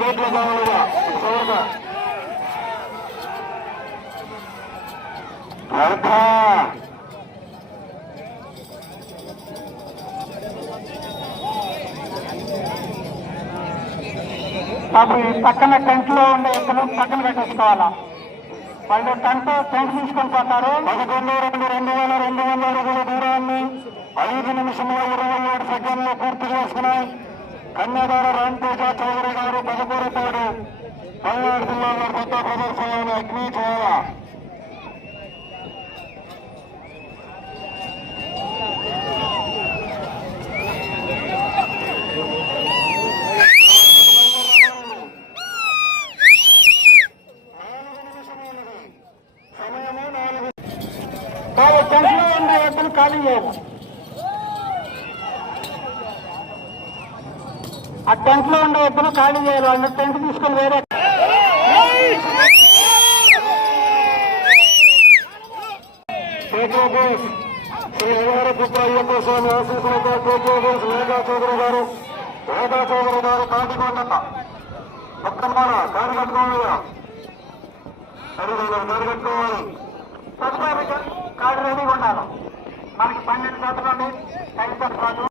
గేట్ల కావాలిగా పక్కన టెంట్ లో ఉండే ఎత్తులు పక్కన కట్టేసుకోవాలా. వాళ్ళు టెంట్ తీసుకొని పోతారు. 11,200 అడుగుల దూరాన్ని 5 నిమిషంలో 27 సెకండ్లు పూర్తి చేసుకున్నాయి. కన్యాదార రాంతేజ చౌదరి గారు పెదకూరపాడు పల్నాడు జిల్లాలో కొత్త ప్రదర్శనలను అగ్ని చేయాల. టెంట్లో ఉండే ఎద్దులు ఖాళీ చేయాలి. ఆ టెంట్ లో ఉండే ఎద్దులు ఖాళీ చేయాలి. వాళ్ళు టెంట్ తీసుకొని వేరే శ్రీ అయ్యారపుత్ర అయ్యప్ప స్వామి ఆశీస్సులతో వేగా చౌదరి గారు కాటికొండ పక్కన కారు కట్టుకోవాలి. కారు కట్టుకోవాలి. కాడు రెడీగా ఉండాలి. మనకి 12 శాతం టైం పాటు